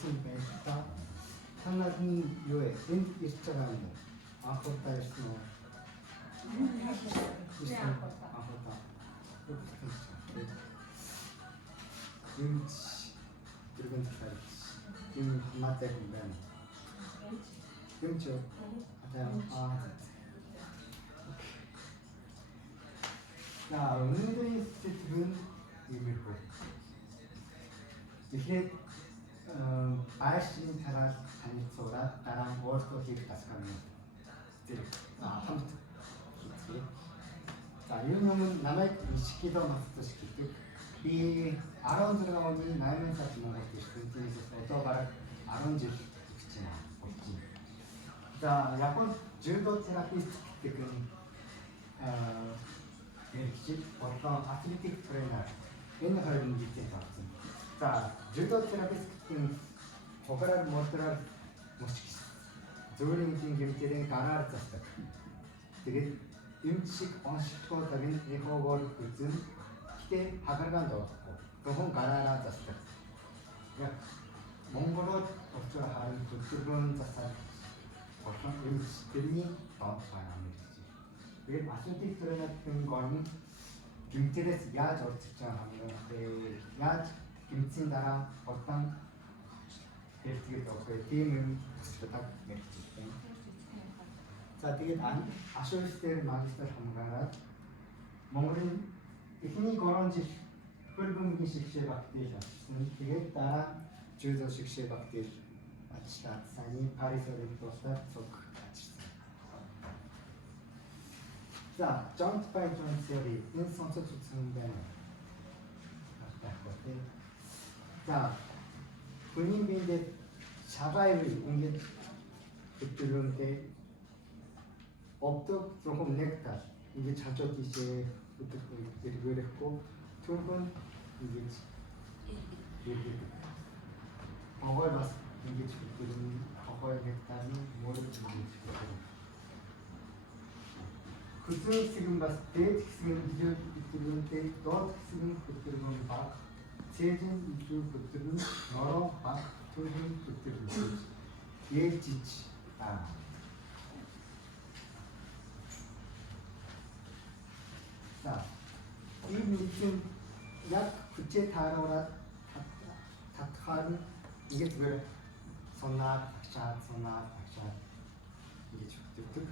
ирсэн байхдаа танад нь юу вэ? Энд ирж байгаа юм уу? Анхудаа ирсэн үү? Анхудаа. Энд тэргэн талаар энэ хамаатай юм байна. Юм ч За, өнөөдрийн сэдв нь иймэрхүү. Тэгэхээр байшин тараал танилцуулаад дараа нь өөртөө хийх тасгал юм. Тэр хамт хийцгээе. За, юм намайг Ишкидо мацтаж гэдэг. Би 16 оны 8 сард Монголд ирсэн. Тиймээс одоо бараг 10 жил болж байна. За, Японд judo терапист гэдэг эрхчил болон атлетик тренер энэ хоёрын зүйлийг авсан. За, judo терапист гэдэг хугараар модераар мөчг зөөрийн гэмтэрийн гараар засдаг. Тэгээд эмч шиг онцлогоо нь эхоогоор үзэн гэтээ хагаргаанд орохгүй. Зөвхөн гараараа засдаг. Яг Монголд очиж харин зөвхөн засаад болон эмч тэрний доод байгаа юм. Тэгээд атлетик тренер гэх гол нь гэмтэрээс яаж урдчих байгаа юм бэ? Яаж гэмтсийн дараа удаан хэлцгээд авах тийм юм туслахад мэрэгчлээ. За тэгээд ашуурсээр магистр хамгаараад Монголын эхний 3 жил хөргөмгийн шигшээ багтаал авсан. Тэгээд дараа judo шигшээ багтаал ажиллаад саяны Парис Олимпиадаар цуг ажилласан. За, joint by joint theory энэ сонсож үзсэн юм байна. За, хүний биед шагаав ингээд өдрөндөө обдог зөвхөн нэг тал ингэж хажууд тийшээ эргүүлэхгүй түргэн ингэж эргүүлдэг. Огой бас ингэж өдрөн огой нэг тал мөрөж ингэж эргүүлдэг. Хүзэн хэсэг нь бас дээд хэсэг нь өдрөндөө доод хэсэг нь өдрөн баг цээжин илүү өдрөн нороо баг түргэн өдрөн ээлжиж таа. За, ийм нэгэн яг хүчээ тааруулаад татхаар нь ингэж зүгээр сонаад агшаад ингэж хөтөлдөг.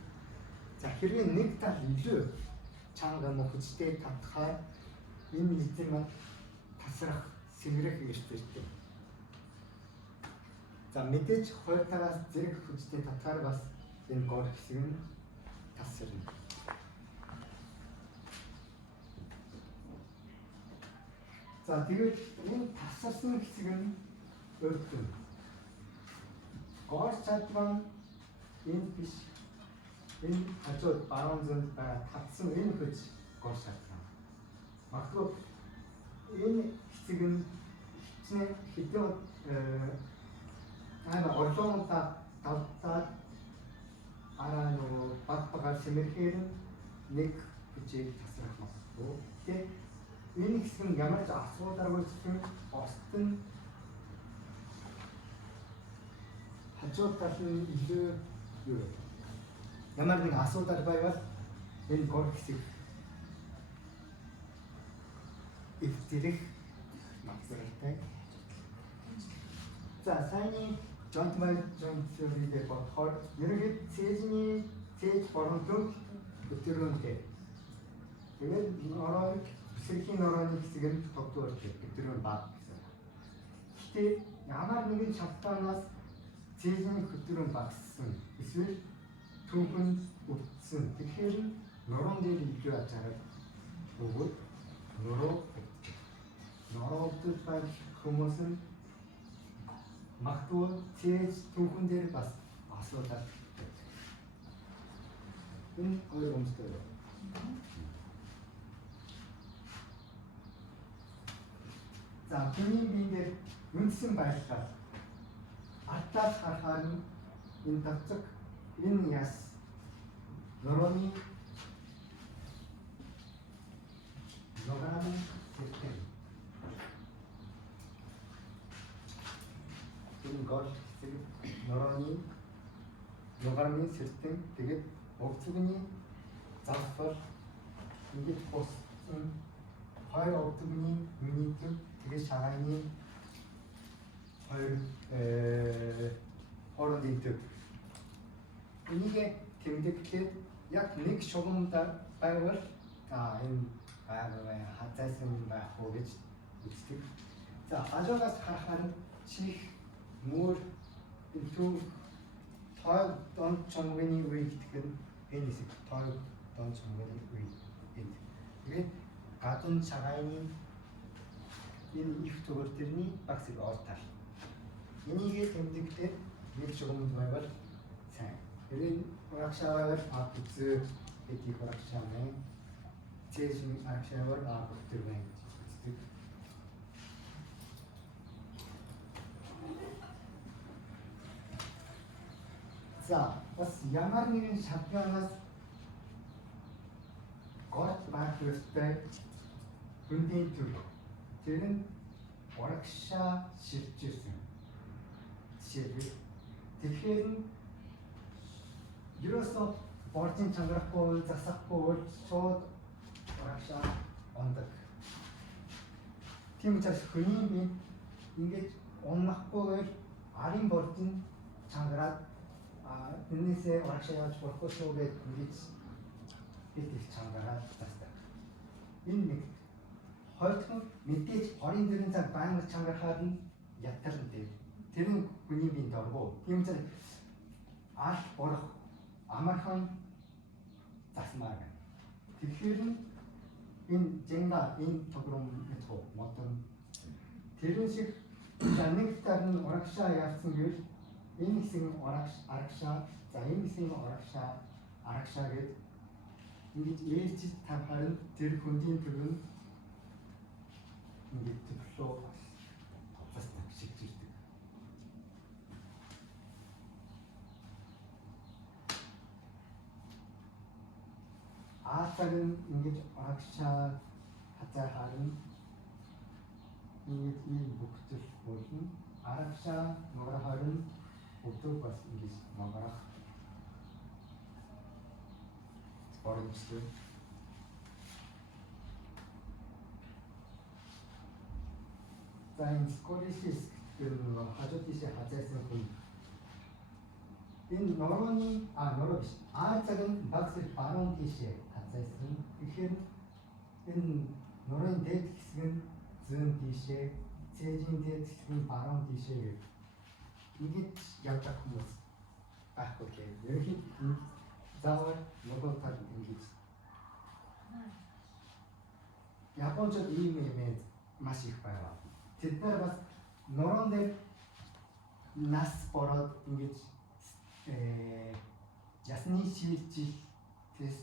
За, хэрвээ нэг тал илүү чанга хүчтэй татхаар энэ нэгэн маань тасрах, сэмрэх гэж хэлдэг. За, мэдээж хоёр талаас зэрэг хүчтэй татхаар бас энэ гол хэсэг нь тасарна. За, тэгээд энэ тасарсан хэсэг нь өртөн. Гол чадвар энэ биш. Энэ хажууд баруун зүүнд татсан энэ хүч гол шалтгаан. Магадгүй энэ хэсэг нь хэдэн олон тавтаад араа нөгөө багаар сэмэрхээр нэг хүчийг тасрах магадгүй. Тэгээд энэ хэсэг нь ямар ч асуудалгүй зүйл ост нь хажууд тал нь илүү юу ямар нэг асуудал байвал энэ гол хэсэг эвтэрэх магадaltaй. За, саяны joint by joint theory-г бодохоор ерөнхийд цээж болон дөнгө өдрөөнтэй. Тэгээд нороо сэрхийн норооны хэсэг нь тогтвор өдрөөн баг гэсэн. Гэхдээ ямар нэгэн шалтгаанаас цээжний өдрөөн багассан. Эсвэл түүхэн өвдсөн. Тэгэхээр норон дээр илүү ачаарал өгөөд нороо өвдөж байх хүмүүс нь магадгүй цээж түүхэн дээр бас асуудал. Энэ хоёр юмстай. За, хүний биед үндсэн байдлаар алтаас харахаар энэ тавцаг энэ яс норооны систем. Энэ гол хэсэг нурууны нугармын сэртэн тэгээд өвцөгний завсар ингэж боссон хоёр өвцөгний минитүр тэгээд шарайны хоёр хоорондын төв. Энийг тэмдэглээд яг нэг шугамдаа байвал энэ хатайсан байх уу гэж үздэг. За хажуугаас харахаар чих мөр төв тоо дон чонгоны үе гэдэг нь энэ хэсэг тоо дон чонгоны үе энэ. Тэгээд гадна цагааны энэ их төгөр төрний багс ордал. Энийг тэмдэглээд нэг шугамд байвал сайн. Тэгээд урагшаавар апц эти урагшааны цэжин урагшаавар апц байна гэж үздэг. За бас ямар нэгэн шалтгаанаас гол байх ёстой хүндийн төр. Тэр нь урагшаа шилжижсэн. Жишээлбэл тэгэхээр нь ерөөсөө боржин чангарахгүй засахгүй шууд урагшаа ондог. Тийм учраас хүний бие ингэж унахгүйгээр арын боржин чангараад энэсээ урагшаа явж болохгүй шүү гэж ингэж их чангараад тастаа. Энэ нэг хоёрдугаар мэдээж орын дэрэн цаг байнга чангарахад нь ятгалантэй. Тэр нь хүний биед оргоо. Тийм учраас аль борох амархан засмаар байна. Тэгэхээр энэ зэнга энэ програм метро модон тэрэн шиг нэг таар нь урагшаа явсан гэвэл энэ хэсэг нь арагшаа за энэ хэсэг нь арагшаа гэдэг ингэж ээлж тавхаар нь тэр хүндийн төв нь ингэж төрлөө тастаг шигжирдэг. Аасаг нь ингэж урагшаа хазаахаар нь ингэж ийм бүхтэл болно. Арагшаа нугарахаар нь өдөр бас ингэж нугарах боломжтой. За энэ скоришис гэдэг нь хажуу тийшээ хазаасан хүн. Энэ нурууны нуруу биш. Цаг нь багс баруун тийшээ хазаасан. Тэгэхээр энэ нурууны дээд хэсэг нь зүүн тийшээ, цэжийн дээд хэсэг нь баруун тийшээ гэх. Ингэж явдаг хүмүүс байхгүй гэх. Ерөнхийдөө заавал нөгөө тал ингэж. Япончууд ийм юм маш их байна. Тэд нар бас нуруунд дээр нас бороод ингэж ясны шилжилтээс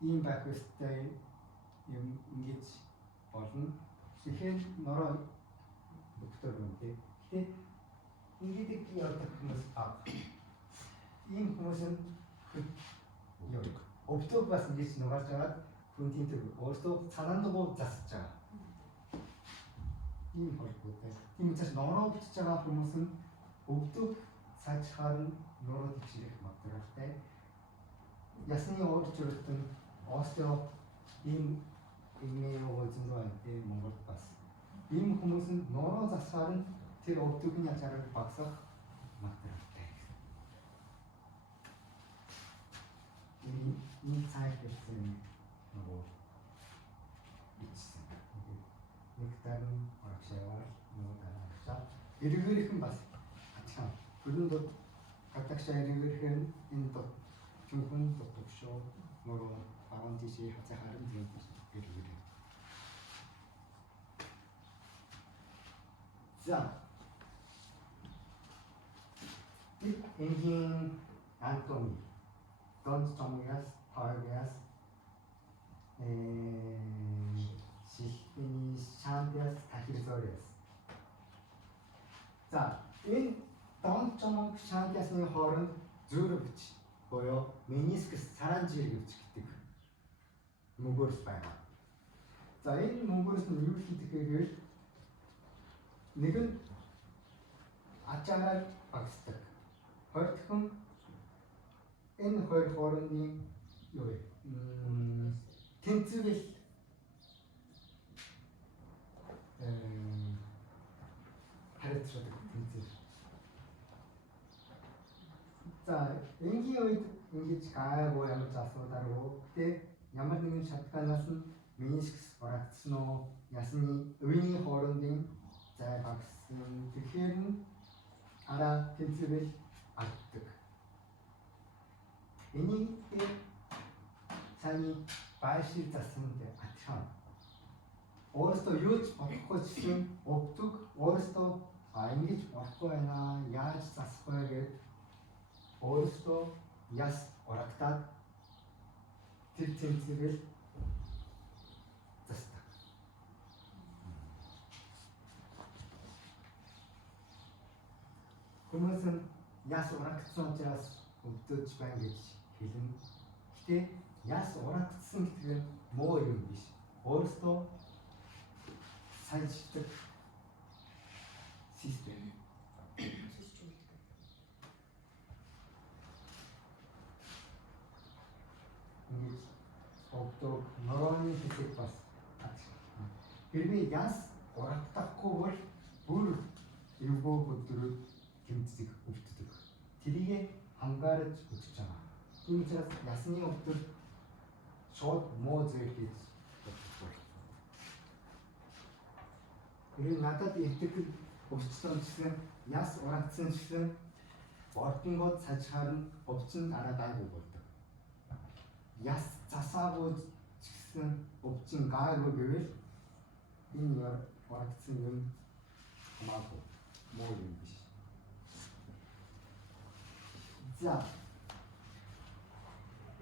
ийм байх ёстой юм ингэж болно. Тэгэхээр нуруу доктор үнтэй. Тэгээд ингэж явдаг хүмүүс баг. Ийм хүмүүс нь өвдөг бас ингэж нугарч аваад хүндийн төв өөртөө цанаандгүй засаж байгаа. Ийм холбоотой. Тийм учраас нуруу бичиж байгаа хүмүүс нь өвдөг цаашхаар нь нуруу төвшрэх материалтай. Ясны өөрчлөлт нь остео ийм имэйгөө зөндөө Монголд бас. Ийм хүмүүс нь нуруу засахаар нь тэр өвдөгний ачаарыг багасгах материалтай. Энэ цааш гэсэн нөгөө ичсэн. Нэг тань урагшаавар нөгөө тарагшаа. Эргээрхэн бас адилхан. Хөрөнд гадагшаа эргээрхэн энэ зөвхөн төгшөө нөгөө баруун тийшээ хазаахаар нь эргээрхэн. За. Энгийн анатоми. Донц чонгоос, тойгоос шилбэний шамбиас тахилзориас. За, энэ донц чонго шамбиасны хооронд зүрхвч буюу менискс саранжир гэж гэдэг мөнгөс байна. За, энэ мөнгөс нь юу хийдэг гэвэл нэг нь ачаараар багасдаг. Хоёр дахин энэ хоёр хоорондын юу вэ? Тэнцвэрэл харилцдаг тэнцвэр. За энгийн үед ингэж гайгүй ямар ч асуудалгүй. Гэтэ ямар нэгэн шалтгаанаас нь менискс барагдсан уу? Ясны үеийн хоорондын зай багассан. Тэгэхээр нь араа тэнцвэрэл алддаг. Энийг цааны байшир засамд атхан. Өөрөөсөө юу ч бодохгүй чинь өвдөг. Өөрөөсөө ингэж болохгүй байна. Яаж засах вэ гэж өөрөөсөө яс орогдоод тэр тэнцвэрэл засдаг. Хүмүүс нь яс орогдсон учраас өвдөж байна гэж хэлнэ. Гэтэ яс орогдсон гэдэг нь муу юм биш. Өөрөөсөө санждаг систем. Ингэж өвдөг норооны хэсэг бас хэрвээ яс орогдохгүй бол бүр эвгүй өдрөд тэмцдэг өвддөг. Тэрийг хамгаалж үзэж байгаа. Тийм учраас ясны өвдөр шууд муу зүйл гэж боддог. Хэрвээ надад ихтгэл өвчлөн гэсэн яс орогдсон гэсэн бордонгод сажихаар нь өвчин араа гайгүй болдог. Яс засаагүй гэсэн өвчин гайгүй гэвэл энэ орогдсон юм хамаагүй муу юм биш. За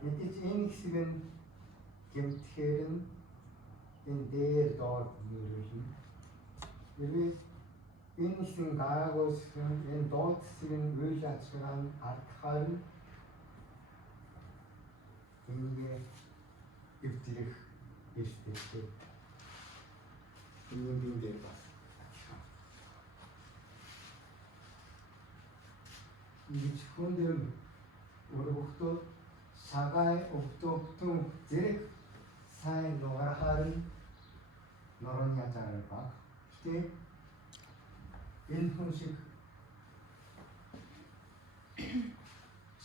мэдээж энэ хэсэг нь гэмтгэхээр нь энэ дээр доор нөлөөлнө. Хэрвээ энэ хэсэг гайгүй гэсэн энэ доод хэсэг нь үйл ажиллагаа нь алдахаар нь энийг эвдэрэх эрсдэлтэй. Энэ дээр бас ингэж хүндэр өргөхдөө шагай өвдөгтөн зэрэг сайн нугарахаар нь норооны ачаараар баг. Гэтэ энэ хүн шиг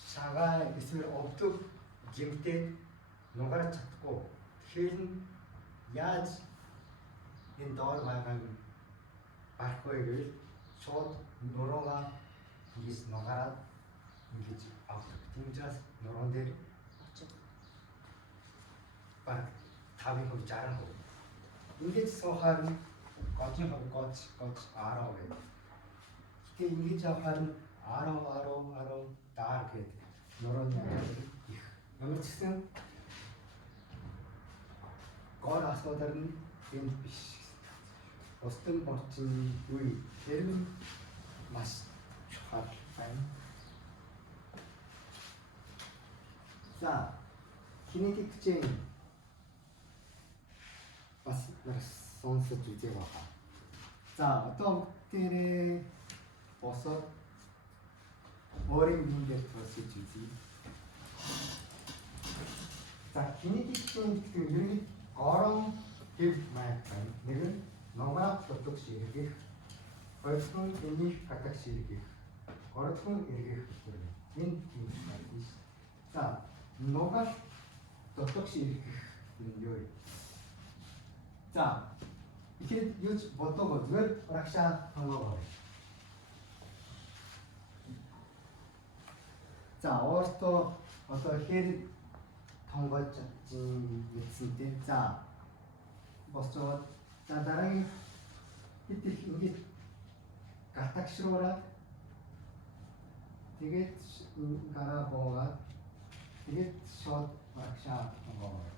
шагай эсвэл өвдөг гэмтээд нугарч чадахгүй. Тэгэхээр нь яаж энэ доор байгааг барах вэ гэвэл шууд нуроога ингэж нугараад ингэж авдаг. Тийм учраас нуроон дээр баг 50% 60%. Ингэж суухаар нь гожийн хувь гоц 10 гэдэг. Гэтэ ингэж авахаар нь 10 даар гэдэг. Нурууны их. Ямар ч гэсэн гол асуудал нь энд биш. Устын борчин үе тэр нь маш чухал байна. За кинетик чейн бас сонсож үзээ байгаа. За одоо бүгдээрээ босоод өөрийн биендээ тусаж үзье. За кинетик чейн гэдэг нь ерөнхийд орон хэв маяг байна. Нэг нь нугаах дутдаг ширгэх, хоёрдугаар нь энийг гадаг ширгэх, гуравдугаар нь эргэх гэх юм. Энэ тийм байна. За нугаах дутдаг ширгэх нь юу вэ? За ихэд юу ч бодоогүй зүгээр урагшаа хангаагаа. За өөртөө одоо хэр тонгож мэдсэнтэй. За босцоод за дараагийн хэд их ингэж гатагшруулаад тэгээд гараа буугаад тэгээд шууд урагшаа хангаагаа.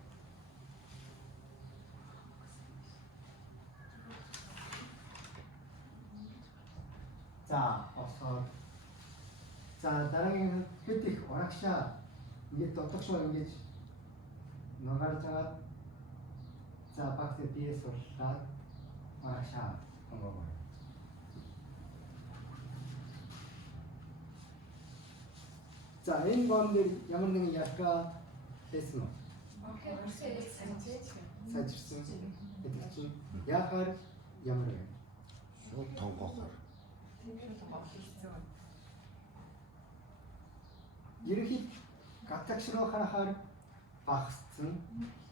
За босоод за дараагийн хэд их урагшаа ингэж дутагшгүй ингэж нугарж агаад за багт бие сурлаад урагшаа хангаагаа. 자, n 가운데 ямар нэгэн ялгаа байсан уу? Сайжирсан. гэдэг чинь яахаар ямар вэ? шууд тонгохоор. Ерөнхийд гадагшруу харахаар багассан,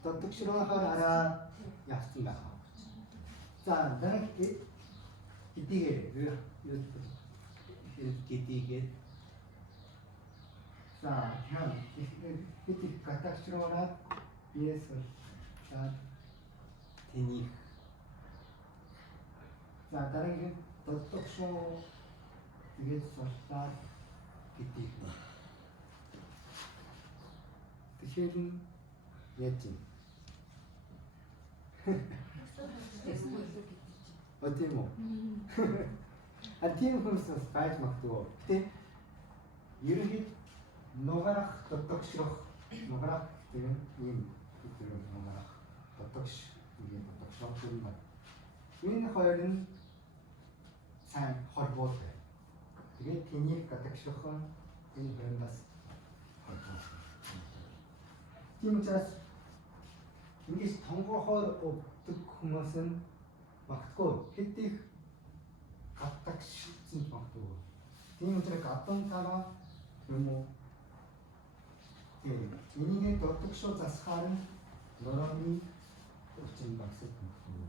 дутагшруу харахаар явсан байна. За, дараг хэдийгээр хэдийгээр за, хям хэдий гадагшруугаар биес болоод тэнийг за, дараагийн дутагшруу тэгээд сурлаад хэдий. Тэгэхээр нь яаж юм? Тийм үү? Тийм хүмүүс бас байж магадгүй. Гэтэ ерөнхийд нугарах, дутагшрах, нугарах гэдэг нь ийм хэвээр нугарах, дутагшрах юм байна. Энэ хоёр нь сайн холбоотой. Тэгээд тэнийг дутагшрах нь энэ хоёр бас холбоотой. Тийм учраас ингэж тонгохоор өгдөг хүмүүс нь магадгүй хэд их гадагшсан магадгүй. Тийм учраас гадуун талаа юм уу? Энийг дутагшуу засахаар нь нурууны хүчин багсах магадгүй.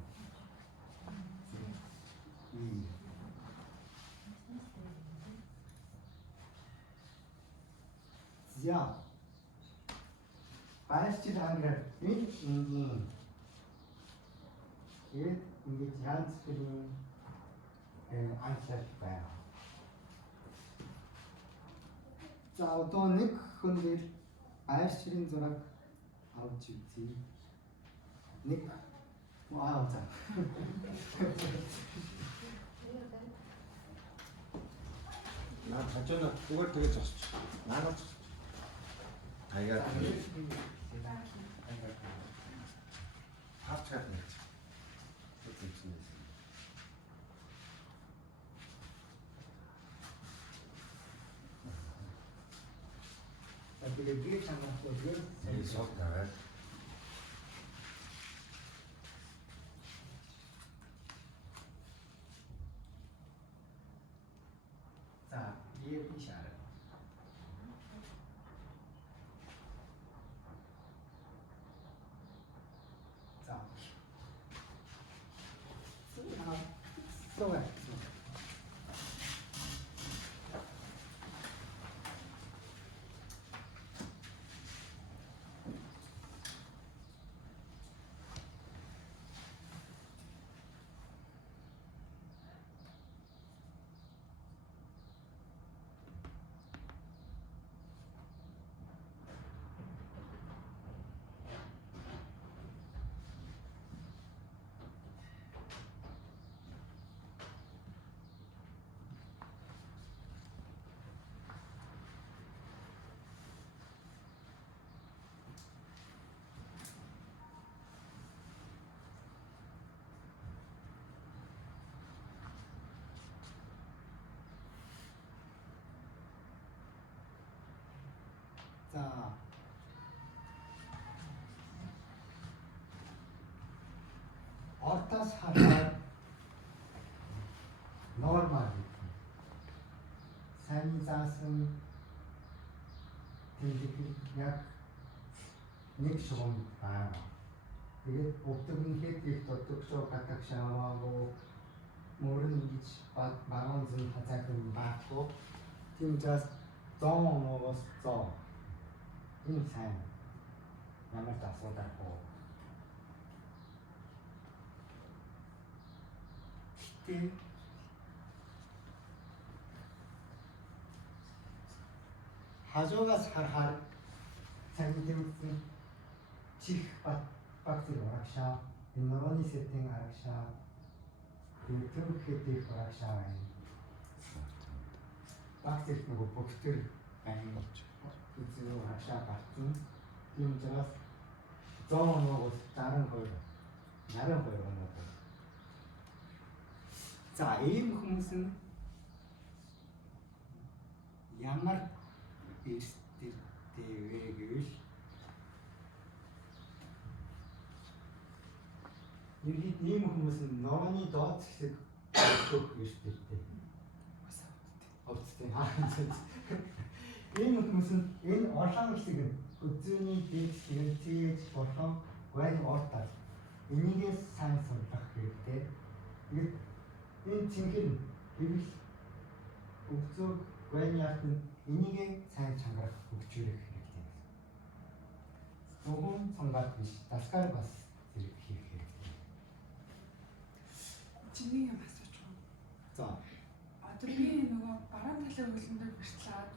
За. Баярчил хангар энэ энгийн тэгээд ингэж янз бүрийн анхлал байна. За, одоо нэг хүн дээр баярчилын зураг авч үзье. Нэг за. Наа хажуунаа зүгээр тэгээ зогсч. Наанаа зогсч. Таяа. Хавчаад нэг. Тэгээд би чамд өгөө. Энэ сог тавиад. За, ये इशारा. За. Сувэ. 자, orta sahabat normal gitu. 산이자승 약 닉쇼금 봐요. 이게 옥득은 헤드릭 도뚝쇼 가탁샤하고 모르는 이치 마원즌 하자금 받고 팀자 정 먹었어. 인생 남을 다 쏟았고 그때 하조가 살할 자기들 чих 박스를 오락샤 인너런이 세팅 아락샤 그 트루케티 오락샤 박스를 보고 복들 아니 그치 오락샤 같은 팀처럼 정하고 다른 걸 다른 걸 원하고 자, 에임 хүмүүс은 ямар эрсдэлтэйгээр Ингээд ийм хүмүүс нь ногооны доод хэсэг өгөх эрсдэлтэй. Овцтой. Ийм хүмүүс нь энэ орлон хэсэг нь өдрөний дэд хэсэг тийж болон гойн ортал. Энийгээ сайн сурлах хэрэгтэй. Ингээд энэ цэнхэр нь хэвэл өвцөг гойн яат нь энийгээ сайн чангарах хөгжүүлэх хэрэгтэй. Зөвхөн сонгаад биш, дасгаар бас зэрэг хийх хэрэгтэй. Чиний юм асууж байгаа. За. Одоо би нөгөө баруун талын хөлөндөө бэртлээд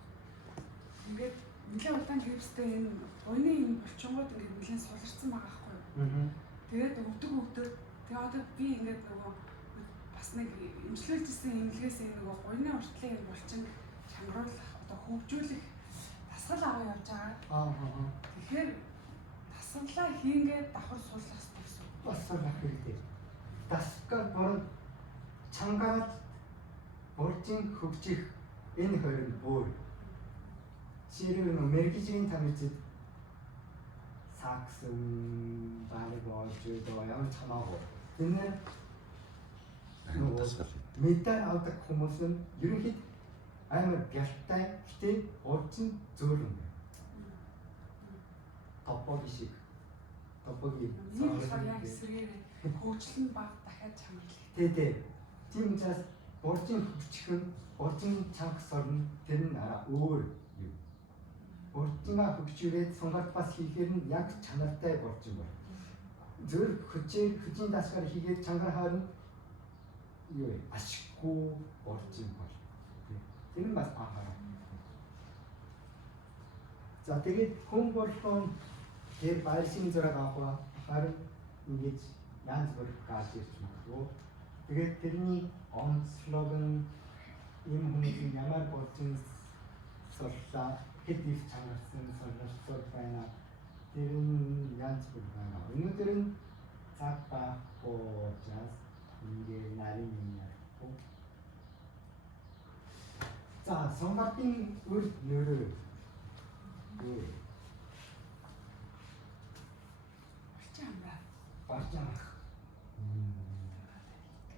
ингээд нэлээд удаан гипстэй энэ гойны энэ булчингууд ингээд нэлээд суларсан байгаа байхгүй юу? Тэгээд өвдөг. Тэгээ одоо би ингээд нөгөө бас нэг имжлүүлжсэн имлгээс нөгөө гойны уртлын энэ булчин чангаруулах одоо хөгжүүлэх дасгал аваа явж байгаа. Тэгэхээр дасгалаа хийнгээд давхар суулгах хэрэгтэй гэсэн үг. Бас сурлах хэрэгтэй. Дасгал борон чангараад боржин хөгжих энэ хоёр нь бүр. Жишээлбэл мэрэгжлийн тамирчид сакс, волейбол, жүдо ямар ч хамаагүй. Энэ медаль авдаг хүмүүс нь ерөнхийд амар бялтай гэтээ боржин зөөлөн. Топоги шиг. Топоги. Энэ болохоор яг эсрэгээр хөгжил нь баг дахиад чанарлах. Тий. Тийм учраас боржин хөгжих нь боржин чанга сорно тэр нь өөр юм. Боржинаа хөгжүүлээд сунгаад бас хийхээр нь яг чанартай боржин байна. Зөв хөжийн дасгаар хийгээд чангарахаар нь юу вэ? Ашиггүй боржин бол. Тэр нь бас анхаарах. За тэгээд хүн болгон тэр байшин зураг авах харин ингэж янз бүр гаж ирж магадгүй. Тэгээд тэрний онцлог нь ийм хүмүүсийн ямар боржин сурлаа хэд их чанарсан сурлал байна. Тэр нь янз бүр байна. Өнөөдөр нь цаг байхгүй жаас ингээ нарийн юм ярихгүй. За сонгатын үр нөрөө юу? Барчаах.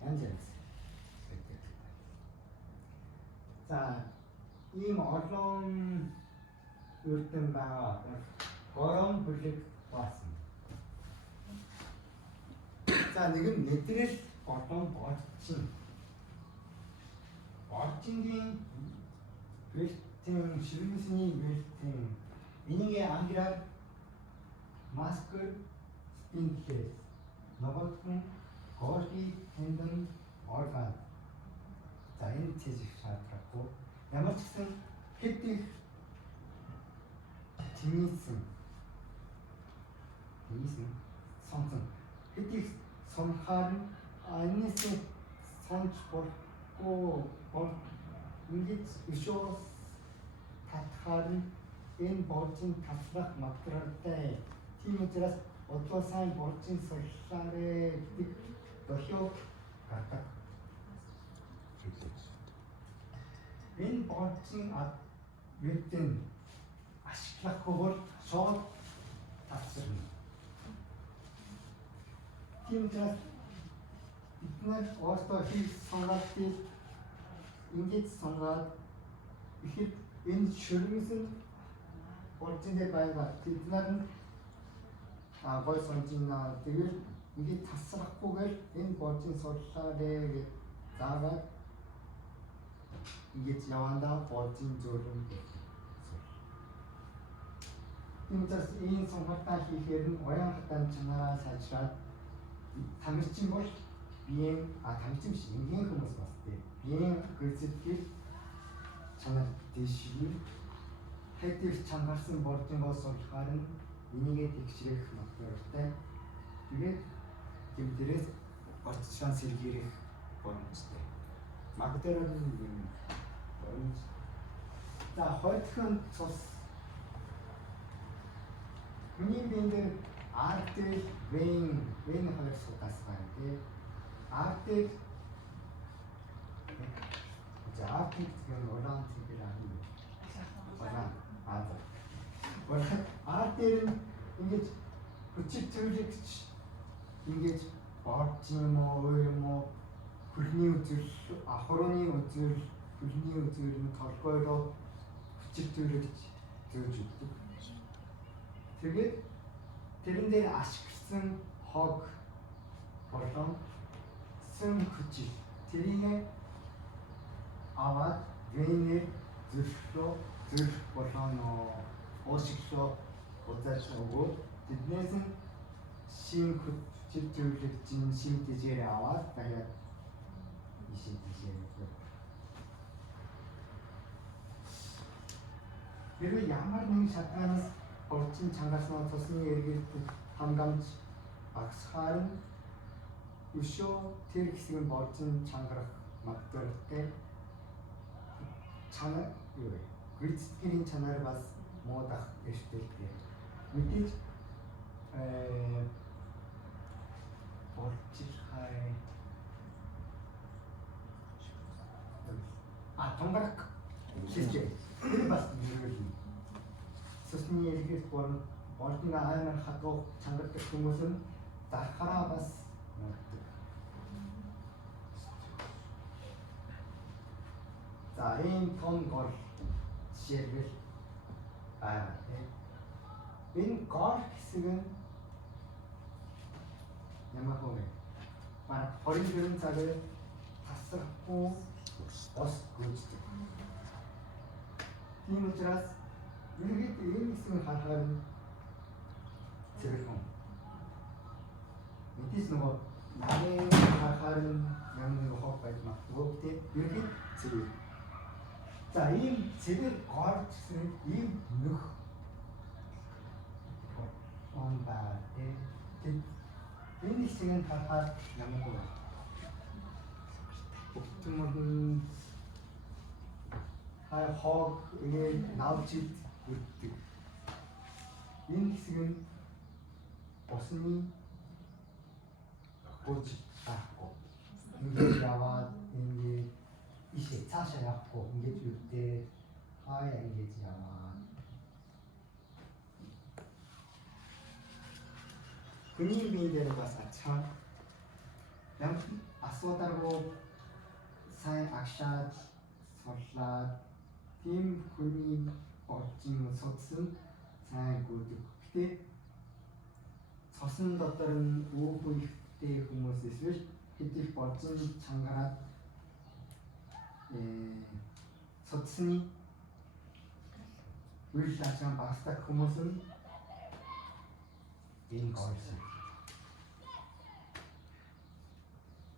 Анжаас. За ийм олон үрдэн байгаа горон бүлэг баасан. За нэг нь нэтрэл олон борчин. Борчингийн бэлтэн ширмэсний бэлтэн энийг англиар маскер спинклес Новотхон Golgi tendon organ. За энэ цэжих шаардлагагүй. Ямар ч гэсэн хэд их тэмээсэн сонсон хэд их сонхаар энэс сонч болохгүй ингэж ишоос татхаар энэ боржин таслах материалтай. Тийм учраас одоо сайн боржин суллаарэ гэдэг дохиог гаргах. Энэ боржин үүдэн ашиглахгүй бол шууд тасарна. Тийм учраас бид нар өөрсдөө хийх сонголтыг ингэж сонгаад ихэд энэ шөрмөсөн боржин дээр байгаа бид нар нь гой сонжина тэгэл ингээд тасрахгүйгээр энэ боржин сурлаарэ гэж заагаад ингэж явандаа боржин зөөлөн энэ бас энэ сонголтоо хийхээр нь уян хатан чанараа сайжраад тамирчин бол биеийн тамирчин биш энгийн хүмүүс бас тийм биеийн гүйцэтгэл чанар дэшгүй хэдийгээр чангарсан боржингоо сурлахаар нь энийгээ тэгшрэх материалтай. Тэгээд тэмдэрээс орчшаан сэргийлэх боломжтой. Материал нь юм боломж. За хоёрдугаар цус хүний биендэр артерь, вен хоёр судас байна тий. Артерь за артерь гэдэг нь улаан цэвэр аа. дээр нь ингэж хүчит төвлөгч ингэж борч юм уу өөр юм уу хөлний үзэл ахурууны үзэл хөлний үзэл нь толгойроо хүчит төвлөгч зөөж өгдөг. Тэгээд тэрэн дээр ашигласан хог болон сүм хүчил тэрийг аваад венээр зүрхлөө зүрх болон уушиглоо удааж өгөө тэднээс нь шин хүчил төвлөгчийн шин тэжээр аваад дахиад ишин тэжээр хэрвээ ямар нэгэн шатгаанаас орчин чангаснаа цусны эргэлт хангамж багсахаар нь өшөө тэр хэсэг нь борчин чангарах магадaltaй чанар юу вэ? Гүйцэтгэлийн чанар бас муудах эрсдэлтэй. Мэдээж борчих хай тунгарах хэлжээ. Тэр бас нэрвэлнэ. Цусны эргэлт борчин аймаг хатгах чангардаг хүмүүс нь дарахаараа бас мууддаг. За энэ том гол жишээлбэл байна. Энэ гол хэсэг нь ямар хөө вэ? Бараг 24 цагаар тасрахгүй ус гүйцэтгэв. Тийм учраас ерөнхийд энэ хэсгийг харахаар нь зэрэгхэн. Мэдээж нөгөө нарийн харахаар нь ямар нэг хог байж магадгүй тийм ерөнхийд зэрэг. За ийм цэвэр гол хэсэг ийм нөх он баа тийм энэ хэсгийг харахаар ямар хөө вэ? Бүгдмэн хог энэ навчид үлддэг. Энэ хэсэг нь босны гож таахгүй. Ингээд яваад ингээд ишээ цаашаа явахгүй ингээд үлдээ хаяа ингээд яваад. Хүний биедээ бас ачаа. Ямар асуудалгүй сайн агшаад сурлаад тийм хүний орчин судсан сайн гүйдэг. Гэтэ цосон дотор нь өөхөлтэй хүмүүс эсвэл хэдийх борчин чангараад судсны үйл ажиллагаа багасдаг хүмүүс нь энэ гоёсон.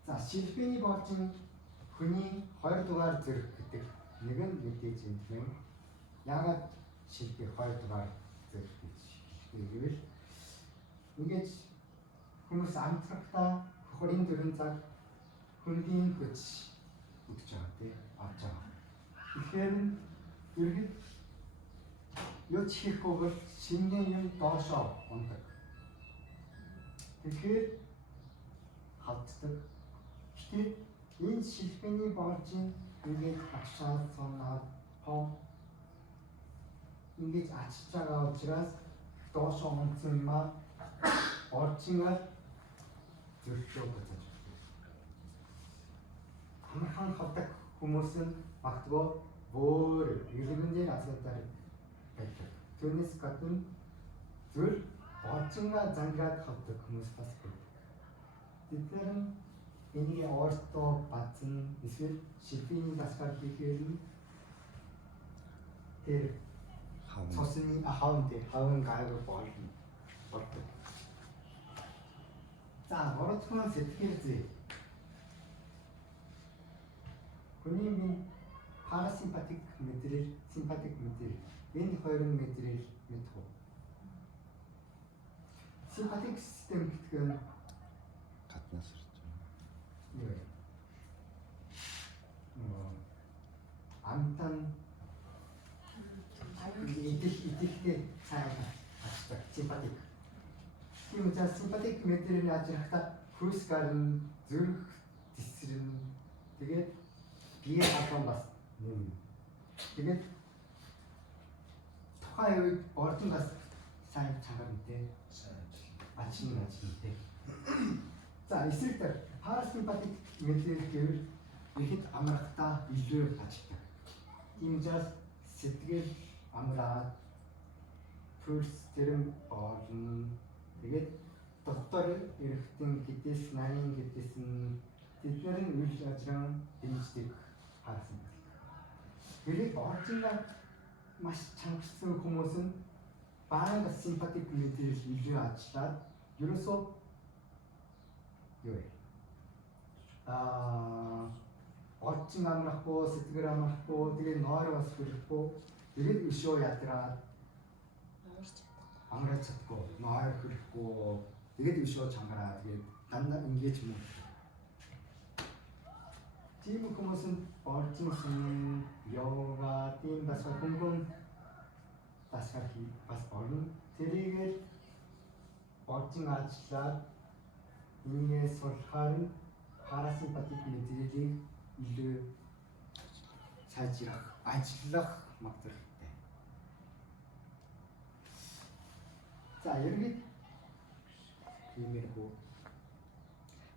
За шилбэний борчин хүний 2 дугаар зэрэг гэдэг нэг нь мэдээж юм. Яагаад шилбэ 2 дугаар зэрэг гэж хэлвэл ингээд хүмүүс амтрахтаа хөхөрийн 4 цаг хүнгийн хүч үтж байгаа тийм авч байгаа. Тэгэхээр ерөнхийд юу ч хийхгүй бол шингэн юм доошоо ундаг. Тэгэхээр хавддаг. Гэтэ энэ шилбэний борчин ингээд агшаад сунаад пом ингэж ачиж байгаа учраас доошоо унтсан юм аа борчингаар зөрчөө буцаж өгдөг. Хамхан хавдаг хүмүүс нь магадгүй өөр иргэнээр асуудал байдаг. Түүнээс гадна зөв борчингаа зангаад хавдаг хүмүүс бас байдаг. Тэдгээр нь энийг өөртөө бацсан эсвэл шилбэний дасгал хийхээр нь тэр цосны хавн гайгүй болдог. За, борцгон сэтгэл зүй. Хүний минь парасимпатик мэдрэл, симпатик мэдрэл. Энэ хоёрын мэдрэл мэдэх үү? Симпатик систем гэдэг нь гаднаас ирж юу вэ? Амтан идэхтэй сайн ачдаг симпатик. Тийм учраас симпатик мэдрэлний ажиглахтаа хүйс гарна, зүрх тесрэн тэгээд бие хатан бас тэгээд тухайн үед бордон бас сайн чангаар үнэтэй ачин үнэтэй. За эсвэл парасимпатик мэдээлэл гэвэл ихэд амрахтаа илүү ажилтдаг. Тийм учраас сэтгэл амраад пульс тэрэм болно. Тэгээд доктор эрэгтэн гэдээс нарийн гэдээс нь тэдгээр нь үйл ажиллагаа дэмждэг парасимпатик. Хэрэг оржинал маш чанарсан хүмүүс нь баанга симпатик мэдээлэл илүү ажиллаад ерөөсөө юу вэ? Орчин амрахгүй, сэтгэл амрахгүй, тэгээд нойр бас хүрэхгүй, тэгээд өшөө ядраад амраад чадахгүй, нойр хүрэхгүй, тэгээд өшөө чангараа, тэгээд дандаа ингэж юм. Тийм хүмүүс нь орчин йога, тийм бас хөнгөн дасгал хий бас болно. Тэрийгээр орчин ажиллаад ингээд сурахаар нь парасимпатик мэдээллийг илүү сайжрах, ажиллах материалтай. За ерөнхийд иймэрхүү.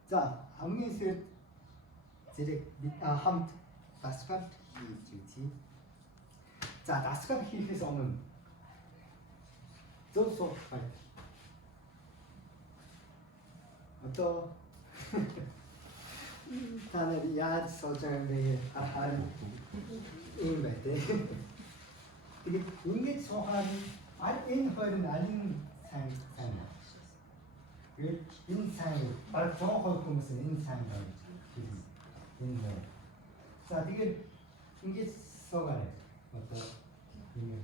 За хамгийн сүүлд зэрэг хамт дасгал хийж үзье. За дасгал хийхээс өмнө зөв суух байдаг. Одоо та нар яаж сууж байгаа юм бэ? Харин ийм байдаг. Тэгээд ингэж суухаар энэ хоёр нь алин сайн байна. Тэгээд энэ сайн баг 100% хүмүүс энэ сайн байна. Энэ байна. За тэгээд ингэж суугаарай. Одоо энэ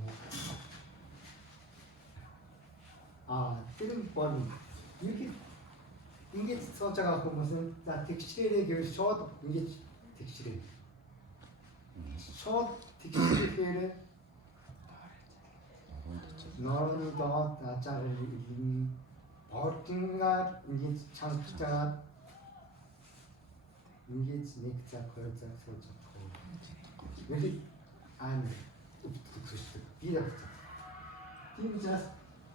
тэр борн ингэж сууж байгаа хүмүүс нь за тэгчрээрээ гэвэл шууд ингэж тэгчрээ. Шууд тэгчрэхээр норны доод ажаар бордингаар ингэж чангаж байгаа ингэж нэг цаг хоёр цаг сууж чадахгүй. Гэхдээ өвддөг би яг тийм учраас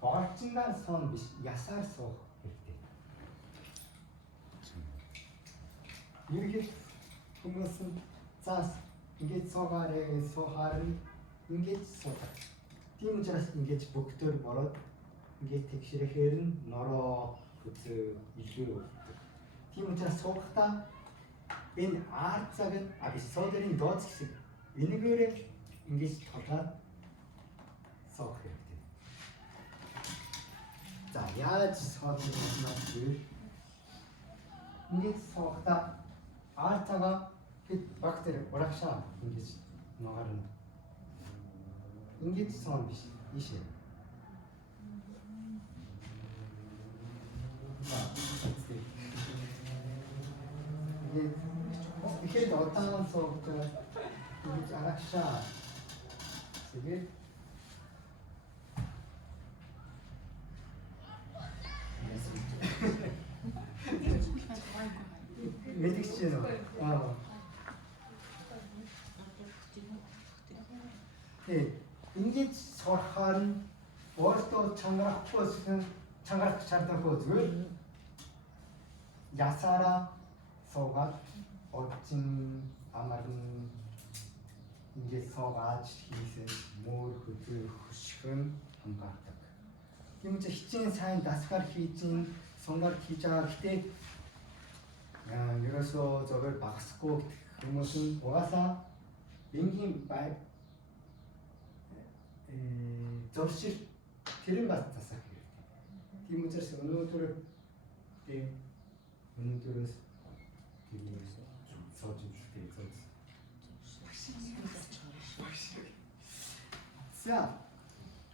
орчинган сон биш ясаар суух хэрэгтэй. Ерөнхийд хүмүүс нь заас ингэж суухаар нь ингэж суудаг. Тийм учраас ингэж бөктөр бороод ингэж тэгшрэхээр нь нороо хөцөө илүү өвддөг. Тийм учраас суухдаа энэ арт цаг нь содерын дооц хэсэг энэгээр ингэж толгойд суух хэрэгтэй. За яаж суух вэ гэвэл ингэж суухдаа артага хэд бактери урагшаа ингэж ногоорно. Ингэж суун биш ийшээ. ихэд удаан сууж ингэж арагшаа. Тэгээд мэдгч юм уу? ингэж сурахаар нь өөртөө чангарах шаардлагагүй зүгээр ясаараа суугаад орчин амарн ингэж суугаад хийсэн мөр хөдөө хөшгөн хамгаалдаг. Тийм ч хичээн сайн дасгал хийж сунгаар хийж байгаа гэхдээ ерөөсөө зөвөр багасгүй хүмүүс нь угаасаа энгийн бай зуршил тэрэн бас засах хэрэгтэй. Тийм учраас өнөөдрөөс тийм сууж үзлээ. За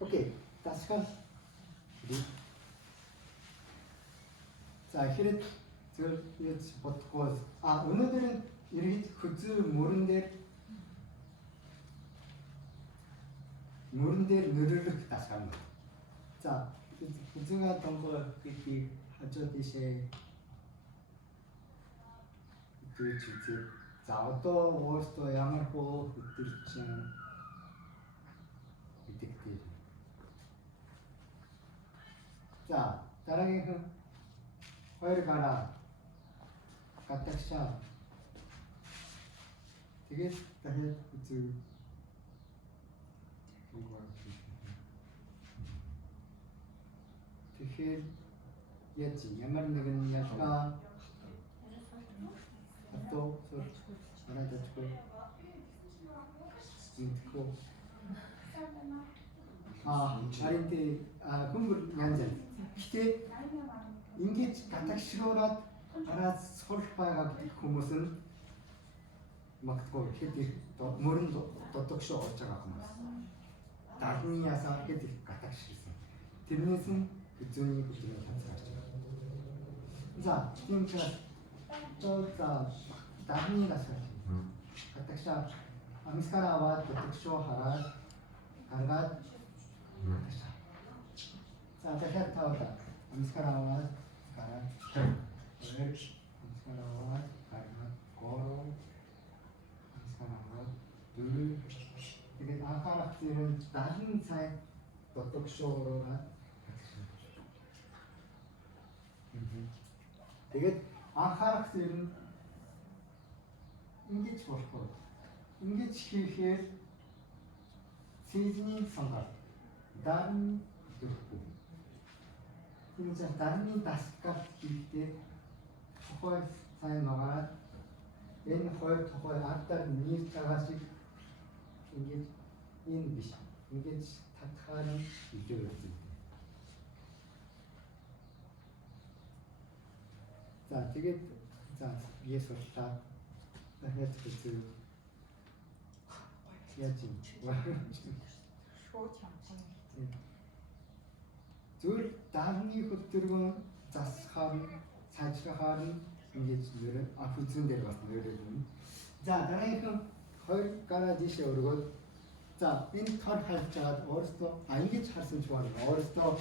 окей дасгал за ихэд зөв яаж бодохгүй өнөөдөр нь иргэд хөзөө мөрөн дээр нөрөлөх дасгал. За хөзөөгээ донгоо гэдгийг хажуу тийшээ гэж үзье. За одоо өөртөө ямар хөө хөдөлчин гэдэг дээр. 자, 따라가기 허리를 가라. 가딱샤. 되게 다시 그 되게 예지. 야말은 약간 또 하나 더 주고 듣고 아린테 공부 얀잔 기대 인게 가딱 싫어라 알아 설파가 그 무슨 막 그거 헤디 또 모른 도덕쇼 어쩌가 그만 다니야사 헤디 가딱 싫어 듣는은 그중이 단사죠 자 지금 또자 다니가 사실 가딱 샤 아미스카라와 도덕쇼 하라 가르가 자, 자, 타오다. 아미스카라와 가라. 아미스카라와 가라. 고로. 아미스카라와 둘. 이게 아카락들은 다른 사이 도덕쇼로가 되게 아카락들은 인기 좋고 인기 치기에 세진이 성각 다른 듣고 진짜 다른 다스kat 기때 토홀 사인 나가 엔 홀 토홀 앞다 니 자가식 이게 인비시 이게 타타는 이쪽으로 자 되게 자 위에서 딱 헤드부터 야지 둘 다음이 것들은 자스하는 사치하는 이게 지금 붙은 대로 왔어요 여러분. 자 다른 헐 깔아지시 오르고 자 인털 할자 어렸어 이게 잘쓴 좋아요. 어렸어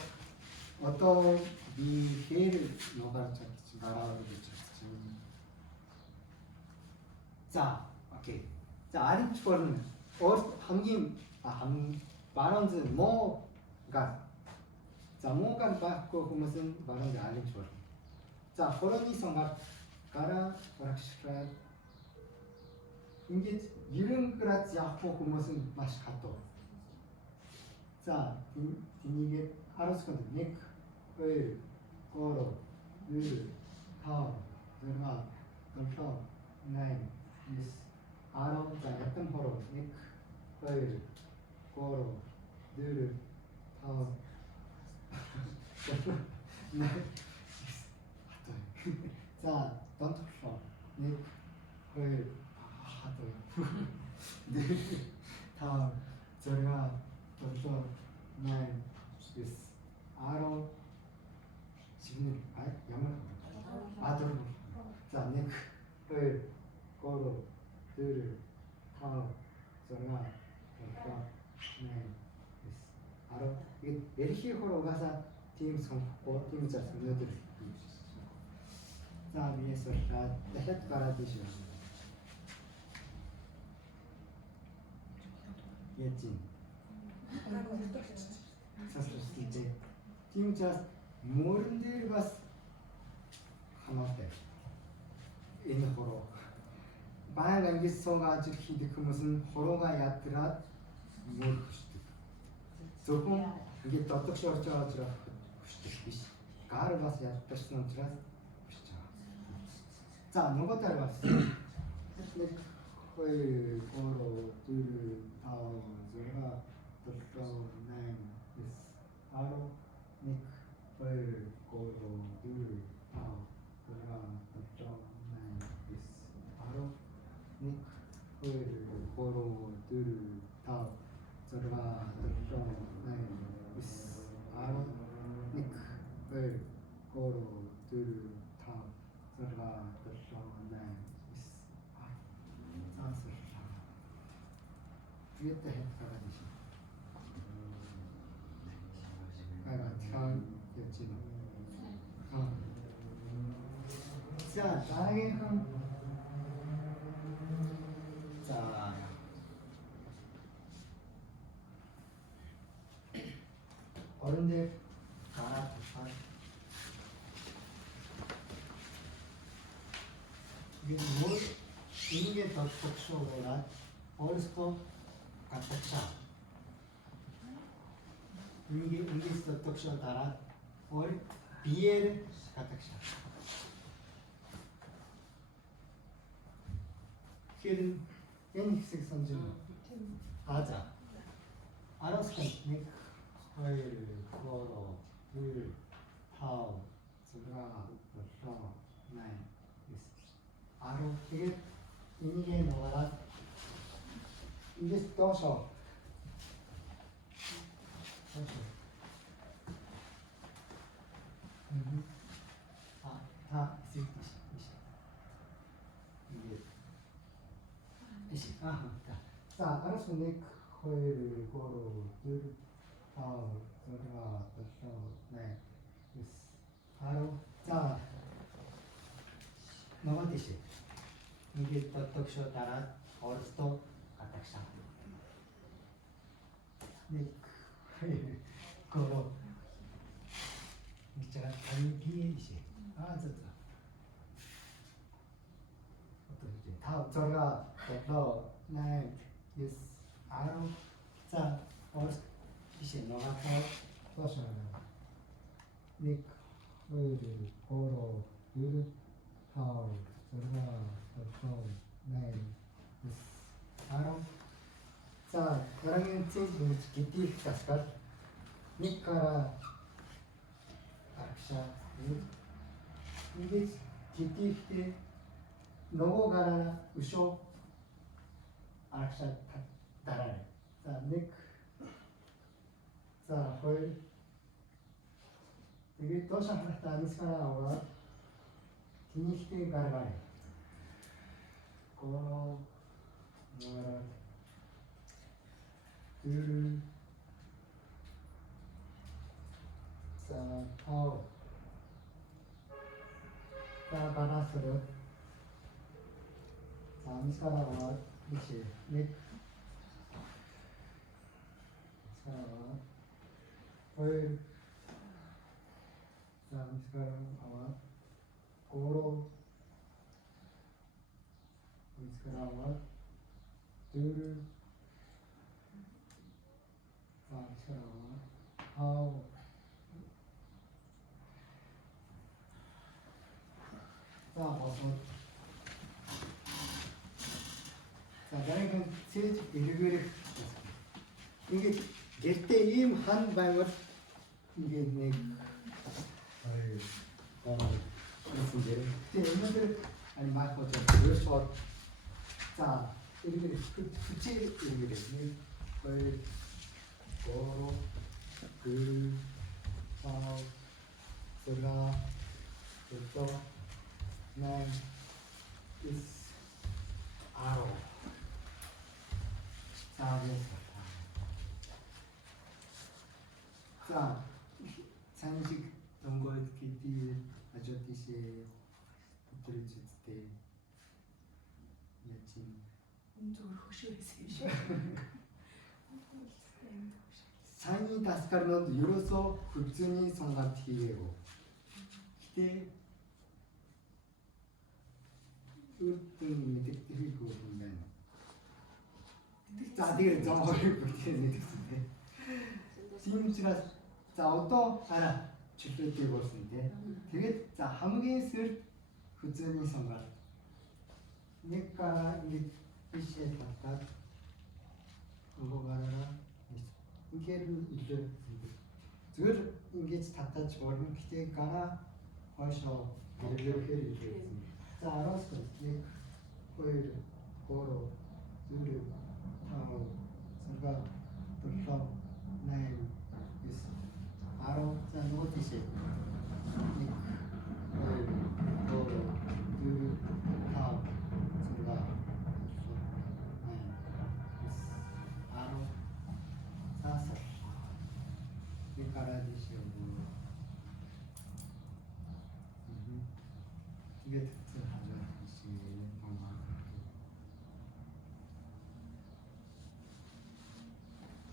어떤 이 해를 너가 찾지 나라고 찾지. 자 오케이. 자 아린 초는 함김 함 말한지 뭐가 자 뭐가 받고 무슨 말한지 아린 초. 자 호런이 성각 가라 오락시라 이게 이름 그렇지 않고 그 무슨 맛이 같도. 자 이게 알아서 건데 넥, 을, 거로, 늘, 타오, 들어가, 덜터, 나인, 미스, 알아. 자 약간 호로 넥, 을, 거로, 늘, 타오, 나인, 미스, 자 던터서 넥, 을 늘, 타오, 들어가, 덜터, 나인, 미스, 알아. 지금 양말 아들 자 넥, 을, 거로, 들, 타오, 전화, 덜터, 나인, 미스, 알아. 이게 에리히호로 가서 팀 성고 팀 자 성녀들 자 위에서 다 헤드 깔아주시오. 예진 사실 이제 팀 자 모든 데가 하나대 인 호로 바양 게 소가 지키디 그 무슨 호로가 야트라 뭘 그시드 조금 이게 떡떡셔져 주라 그시드 가를 봐서 야트스는 주라 그시죠. 자 누가 따라왔어 거의 고로 둘 다음 제가 떡떡 나인 미스 바로 닉 거의 고로 둘 다음 제가 떡떡 나인 미스 바로 닉 거의 고로 둘 다음 제가 떡떡 나인 미스 바로 닉 거의 고로 둘 다음 제가 떡떡 나인 미스 위에다 했다가 되시. 태양이었지. 자, 다행히 자 어른들 다 이게 뭘 이게 더 특수보다 벌써 가득차 이게 더 특수 따라 월 비엘 가득차 फिर in section जो आजा 알았으니까 헐 걸어 물 파워 들어가 벌써 네 알아 이게 너가 이게 떠서 다 이게 자, 알았으니까 헐 걸어 물 파워 들어가 벌써 네 바로 자 너가 대신 이게 또 특수 따라 어렸을 가닥사 네 그거 진짜 단기에 이제 진짜 어떻게 다 저가 또 네, yes 알아 자 어렸을 이제 너가 또 네 그 걸어 그 파워 들어가 벌써 네 알아 자 그러면 체인지 기티 다스카 니카라 아क्षा 이게 기티 때 노고가라 우쇼 아क्षा 따라래 헐 이게 또 샤프다 니스카라와 디니히테 가르가래 고로 뭐라 자 파워 자 바라스르 자 니스카라와 이치 닉 니스카라와 헐 자 니스카라와 고로 니스카라와 둘 자 니스카라와 파워 자 버섯 자 나는 그 일그를 이게 절대 임한 방을 이게 내 무슨 예를 이놈들 아니 말고 좀 그렇죠 자 일그를 그치 일그를 걸 고로 그 파워 들어가 그렇죠 네 is arrow 자 됐어 자 산식 동거 기티 아저티시 붙들지 때 여친 운동을 혹시 해주세요. 산이 다스카르는 유로서 굿즈니 성가티에고 기대 으뜸 밑에 보면 자 되게 좀 어려울 것 같은데 지금치가 자 어떤 하나 출제되고 있는데 되게 자 한국인을 굿즈니 성가 내가 이시에 갔다 그거가라 이게를 이제 늘 이게 다다 저는 기대가나 벌써 이렇게 이렇게 자 알았어 이 거를 걸어 둘 타고 설가 돌려 네 있어 알아 자 누구 뜻이 이 거를 걸어 둘 타고 설가 네 있어 알아 사서 이 가라지시오 이게 특징하죠.